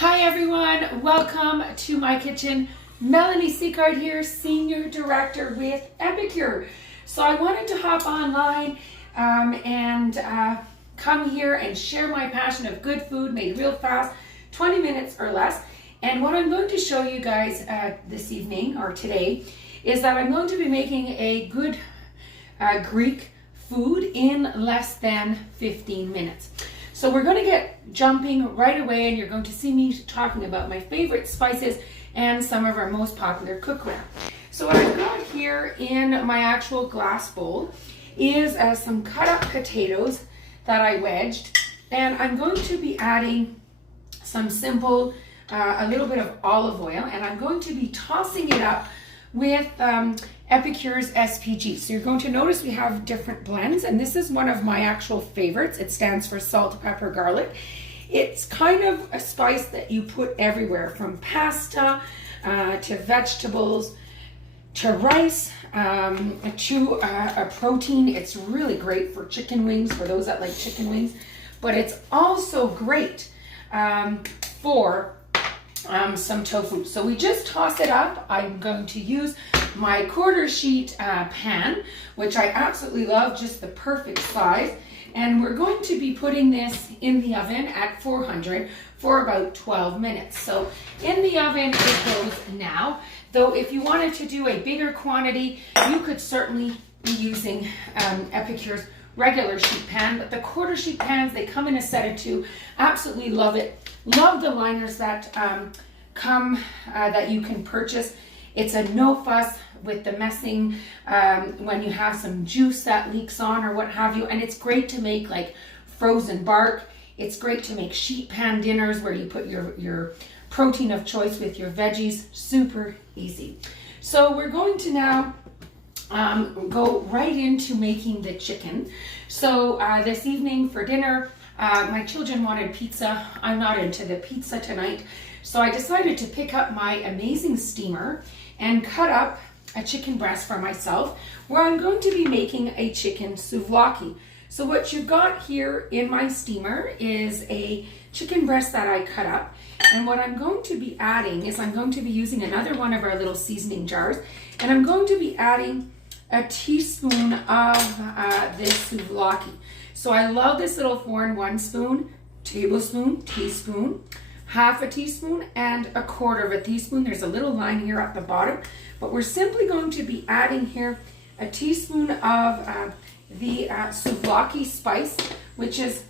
Hi everyone, welcome to my kitchen. Melanie Seacard here, Senior Director with Epicure. So I wanted to hop online and come here and share my passion of good food made real fast, 20 minutes or less. And what I'm going to show you guys this evening or today is that I'm going to be making a good Greek food in less than 15 minutes. So we're going to get jumping right away, and you're going to see me talking about my favorite spices and some of our most popular cookware. So what I've got here in my actual glass bowl is some cut up potatoes that I wedged, and I'm going to be adding some simple, a little bit of olive oil, and I'm going to be tossing it up with Epicure's SPG. So you're going to notice we have different blends, and this is one of my actual favorites. It stands for salt, pepper, garlic. It's kind of a spice that you put everywhere, from pasta to vegetables to rice to a protein. It's really great for chicken wings, for those that like chicken wings, but it's also great for some tofu. So we just toss it up. I'm going to use my quarter sheet pan, which I absolutely love, just the perfect size. And we're going to be putting this in the oven at 400 for about 12 minutes. So in the oven it goes now. Though if you wanted to do a bigger quantity, you could certainly be using Epicure's regular sheet pan, but the quarter sheet pans, they come in a set of two. Absolutely love it. Love the liners that come that you can purchase. It's a no fuss with the messing when you have some juice that leaks on or what have you, and it's great to make like frozen bark. It's great to make sheet pan dinners where you put your protein of choice with your veggies. Super easy. So we're going to now go right into making the chicken. So this evening for dinner, my children wanted pizza. I'm not into the pizza tonight. So I decided to pick up my amazing steamer and cut up a chicken breast for myself, where I'm going to be making a chicken souvlaki. So what you've got here in my steamer is a chicken breast that I cut up. And what I'm going to be adding is I'm going to be using another one of our little seasoning jars, and I'm going to be adding a teaspoon of this souvlaki. So I love this little 4-in-1 spoon, tablespoon, teaspoon, half a teaspoon, and a quarter of a teaspoon. There's a little line here at the bottom, but we're simply going to be adding here a teaspoon of the souvlaki spice, which is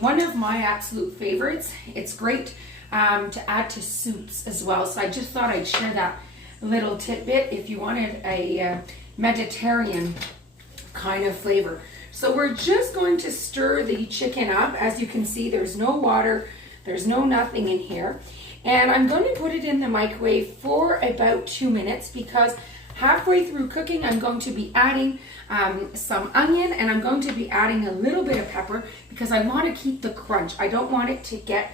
one of my absolute favorites. It's great to add to soups as well. So I just thought I'd share that little tidbit if you wanted a Mediterranean kind of flavor. So we're just going to stir the chicken up. As you can see, there's no water, there's no nothing in here. And I'm going to put it in the microwave for about 2 minutes, because halfway through cooking, I'm going to be adding some onion, and I'm going to be adding a little bit of pepper because I want to keep the crunch. I don't want it to get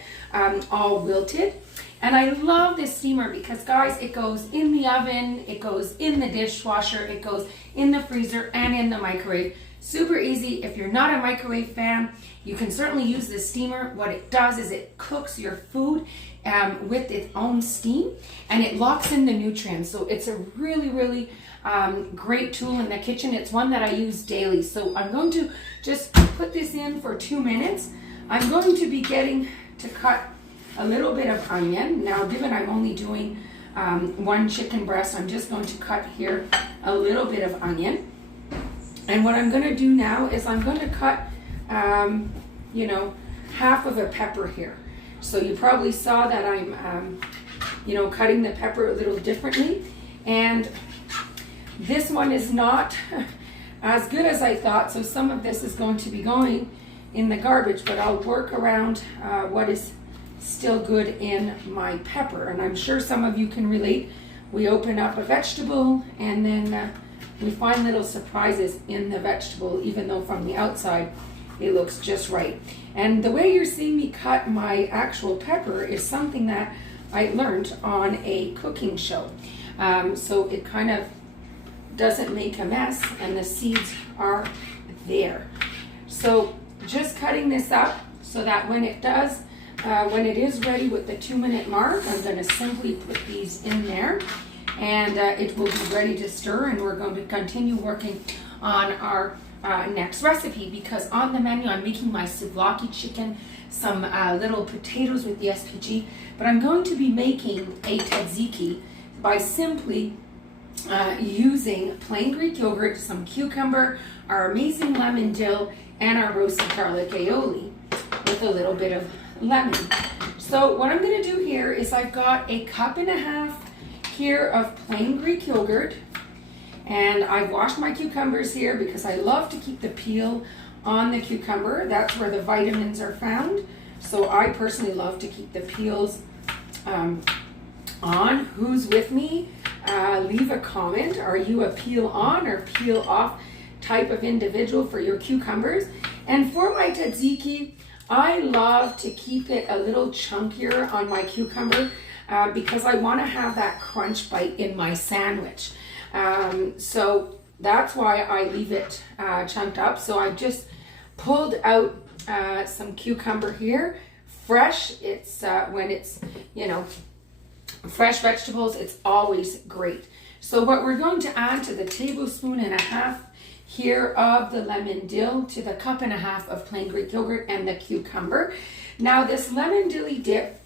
all wilted. And I love this steamer because, guys, it goes in the oven, it goes in the dishwasher, it goes in the freezer and in the microwave. Super easy. If you're not a microwave fan, you can certainly use this steamer. What it does is it cooks your food with its own steam, and it locks in the nutrients. So it's a really, really great tool in the kitchen. It's one that I use daily. So I'm going to just put this in for 2 minutes. I'm going to be getting to cut a little bit of onion. Now, given I'm only doing one chicken breast, I'm just going to cut here a little bit of onion. And what I'm going to do now is I'm going to cut, half of a pepper here. So you probably saw that I'm, cutting the pepper a little differently. And this one is not as good as I thought. So some of this is going to be going in the garbage, but I'll work around what is still good in my pepper. And I'm sure some of you can relate. We open up a vegetable and then we find little surprises in the vegetable, even though from the outside it looks just right. And the way you're seeing me cut my actual pepper is something that I learned on a cooking show. So it kind of doesn't make a mess and the seeds are there. So just cutting this up so that when it does when it is ready with the 2-minute mark, I'm going to simply put these in there, and it will be ready to stir, and we're going to continue working on our next recipe, because on the menu I'm making my souvlaki chicken, some little potatoes with the SPG, but I'm going to be making a tzatziki by simply using plain Greek yogurt, some cucumber, our amazing lemon dill, and our roasted garlic aioli with a little bit of lemon. So what I'm going to do here is I've got a 1.5 cups here of plain Greek yogurt, and I've washed my cucumbers here because I love to keep the peel on the cucumber. That's where the vitamins are found. So I personally love to keep the peels on. Who's with me? Leave a comment. Are you a peel on or peel off type of individual for your cucumbers? And for my tzatziki, I love to keep it a little chunkier on my cucumber because I want to have that crunch bite in my sandwich. So that's why I leave it chunked up. So I just pulled out some cucumber here, fresh. It's when it's, you know, fresh vegetables, it's always great. So what we're going to add to the 1.5 tablespoons here of the lemon dill, to the 1.5 cups of plain Greek yogurt, and the cucumber. Now this lemon dilly dip,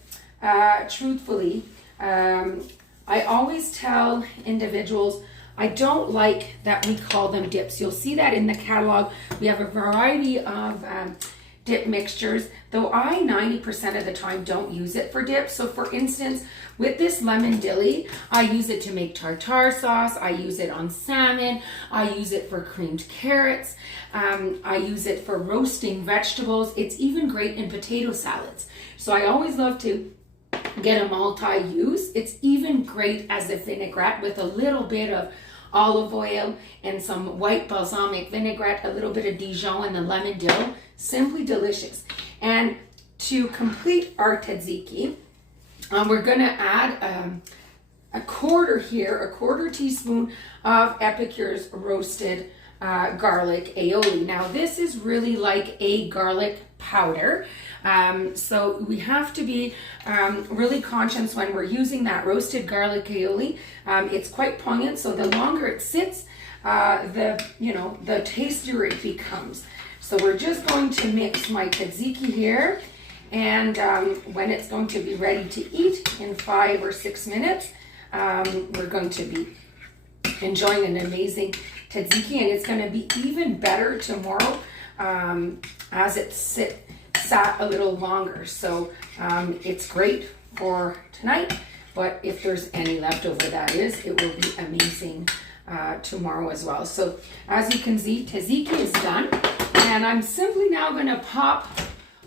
truthfully, I always tell individuals, I don't like that we call them dips. You'll see that in the catalog. We have a variety of dip mixtures, though I 90% of the time don't use it for dips. So for instance, with this lemon dilly, I use it to make tartare sauce. I use it on salmon. I use it for creamed carrots. I use it for roasting vegetables. It's even great in potato salads. So I always love to get a multi-use. It's even great as a vinaigrette with a little bit of olive oil and some white balsamic vinaigrette, a little bit of Dijon, and the lemon dill. Simply delicious. And to complete our tzatziki, we're going to add a quarter teaspoon of Epicure's roasted garlic aioli. Now this is really like a garlic powder. So we have to be really conscious when we're using that roasted garlic aioli. It's quite poignant, so the longer it sits, the tastier it becomes. So we're just going to mix my tzatziki here, and when it's going to be ready to eat in 5 or 6 minutes, we're going to be enjoying an amazing tzatziki, and it's going to be even better tomorrow as it sat a little longer. So it's great for tonight, but if there's any leftover, it will be amazing tomorrow as well. So as you can see, tzatziki is done, and I'm simply now going to pop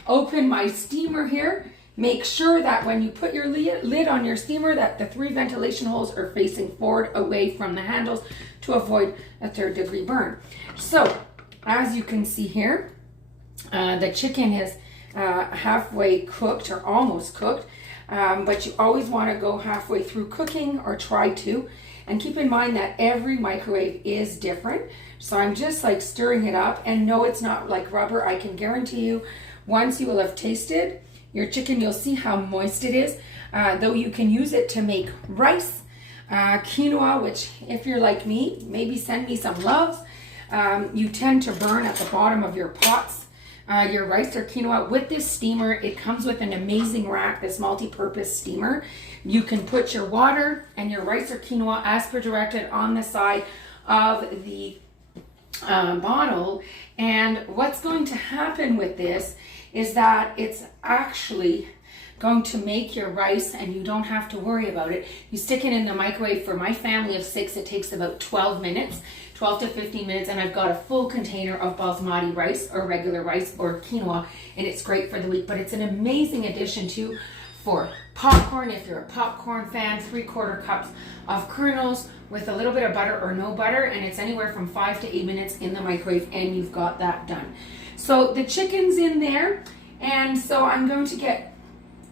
open my steamer here. Make sure that when you put your lid on your steamer, that the 3 ventilation holes are facing forward away from the handles to avoid a 3rd-degree burn. So as you can see here, the chicken is halfway cooked or almost cooked, but you always want to go halfway through cooking, or try to, and keep in mind that every microwave is different. So I'm just like stirring it up, and no, it's not like rubber. I can guarantee you, once you will have tasted your chicken, you'll see how moist it is, though you can use it to make rice, quinoa, which if you're like me, maybe send me some loves. You tend to burn at the bottom of your pots, your rice or quinoa. With this steamer, it comes with an amazing rack, this multi-purpose steamer. You can put your water and your rice or quinoa as per directed on the side of the bottle, and what's going to happen with this is that it's actually going to make your rice, and you don't have to worry about it. You stick it in the microwave. For my family of 6, it takes about 12 minutes, 12 to 15 minutes, and I've got a full container of basmati rice or regular rice or quinoa, and it's great for the week. But it's an amazing addition too for popcorn. If you're a popcorn fan, 3/4 cups of kernels with a little bit of butter or no butter, and it's anywhere from 5 to 8 minutes in the microwave, and you've got that done. So the chicken's in there, and so I'm going to get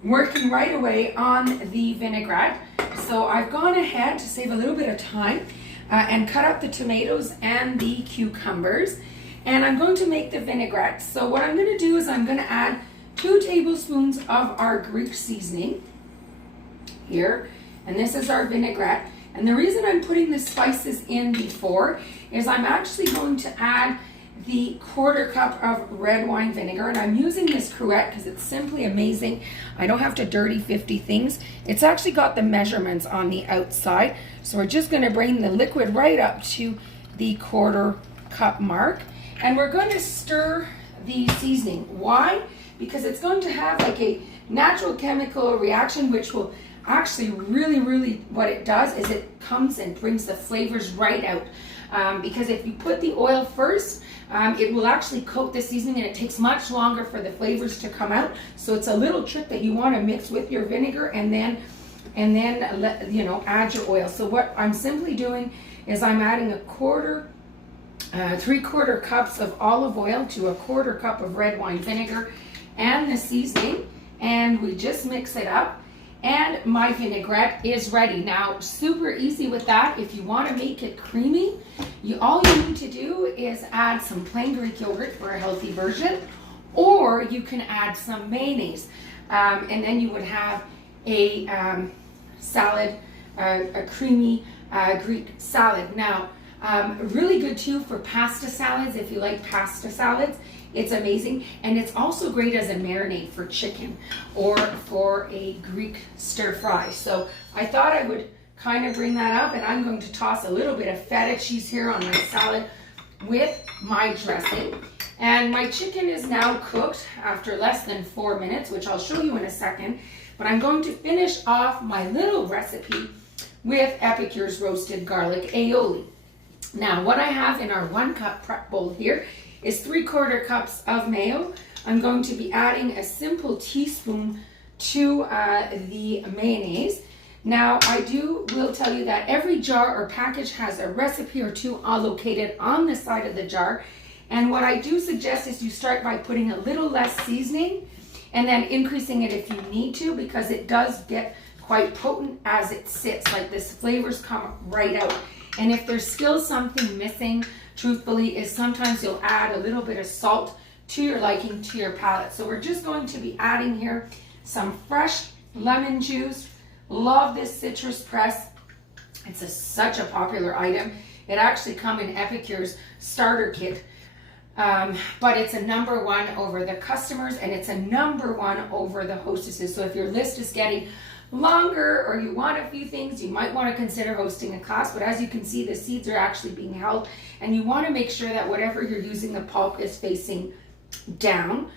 working right away on the vinaigrette. So I've gone ahead to save a little bit of time and cut up the tomatoes and the cucumbers, and I'm going to make the vinaigrette. So what I'm going to do is I'm going to add 2 tablespoons of our Greek seasoning here, and this is our vinaigrette. And the reason I'm putting the spices in before is I'm actually going to add the 1/4 cup of red wine vinegar, and I'm using this cruet because it's simply amazing. I don't have to dirty 50 things. It's actually got the measurements on the outside, so we're just going to bring the liquid right up to the 1/4 cup mark, and we're going to stir the seasoning. Why? Because it's going to have like a natural chemical reaction, which will actually really what it does is it comes and brings the flavors right out. Because if you put the oil first, it will actually coat the seasoning, and it takes much longer for the flavors to come out. So it's a little trick that you want to mix with your vinegar and then add your oil. So what I'm simply doing is I'm adding 3/4 cups of olive oil to 1/4 cup of red wine vinegar and the seasoning, and we just mix it up. And my vinaigrette is ready. Now, super easy with that. If you want to make it creamy, all you need to do is add some plain Greek yogurt for a healthy version, or you can add some mayonnaise, and then you would have a salad, a creamy Greek salad. Now, really good too for pasta salads. If you like pasta salads, it's amazing, and it's also great as a marinade for chicken or for a Greek stir fry. So I thought I would kind of bring that up, and I'm going to toss a little bit of feta cheese here on my salad with my dressing. And my chicken is now cooked after less than 4 minutes, which I'll show you in a second, but I'm going to finish off my little recipe with Epicure's roasted garlic aioli. Now, what I have in our 1 cup prep bowl here is 3/4 cups of mayo. I'm going to be adding a simple teaspoon to the mayonnaise. Now, will tell you that every jar or package has a recipe or 2 located on the side of the jar. And what I do suggest is you start by putting a little less seasoning and then increasing it if you need to, because it does get quite potent as it sits. Like, this flavors come right out. And if there's still something missing, truthfully, is sometimes you'll add a little bit of salt to your liking, to your palate. So we're just going to be adding here some fresh lemon juice. Love this citrus press. It's such a popular item. It actually comes in Epicure's starter kit. But it's a #1 over the customers, and it's a #1 over the hostesses. So if your list is getting longer or you want a few things, you might want to consider hosting a class. But as you can see, the seeds are actually being held, and you want to make sure that whatever you're using, the pulp is facing down,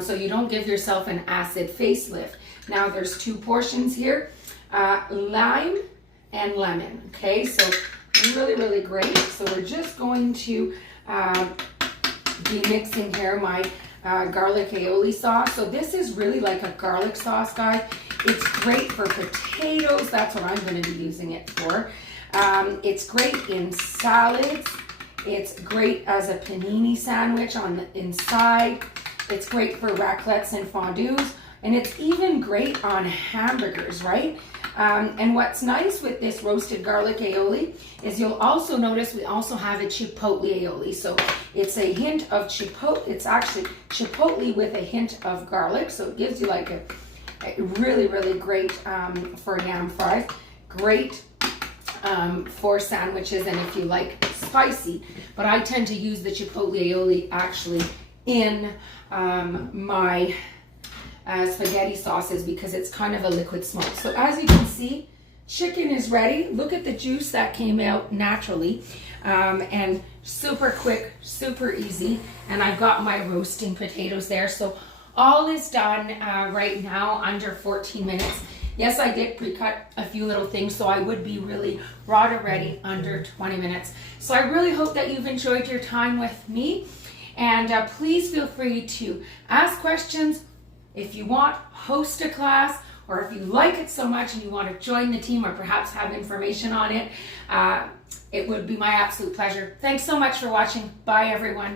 so you don't give yourself an acid facelift. Now, there's 2 portions here, lime and lemon. Okay, so really great. So we're just going to be mixing here my garlic aioli sauce. So this is really like a garlic sauce, guys. It's great for potatoes. That's what I'm going to be using it for. It's great in salads. It's great as a panini sandwich on the inside. It's great for raclettes and fondues. And it's even great on hamburgers, right? And what's nice with this roasted garlic aioli is you'll also notice we also have a chipotle aioli. So it's a hint of chipotle. It's actually chipotle with a hint of garlic. So it gives you like a really great for yam fries. Great for sandwiches, and if you like spicy. But I tend to use the chipotle aioli actually in my spaghetti sauces because it's kind of a liquid smoke. So as you can see, chicken is ready. Look at the juice that came out naturally, and super quick, super easy. And I've got my roasting potatoes there. So all is done right now under 14 minutes. Yes, I did pre-cut a few little things, so I would be really raw to ready under 20 minutes. So I really hope that you've enjoyed your time with me. And please feel free to ask questions. If you want, host a class, or if you like it so much and you want to join the team or perhaps have information on it, it would be my absolute pleasure. Thanks so much for watching. Bye, everyone.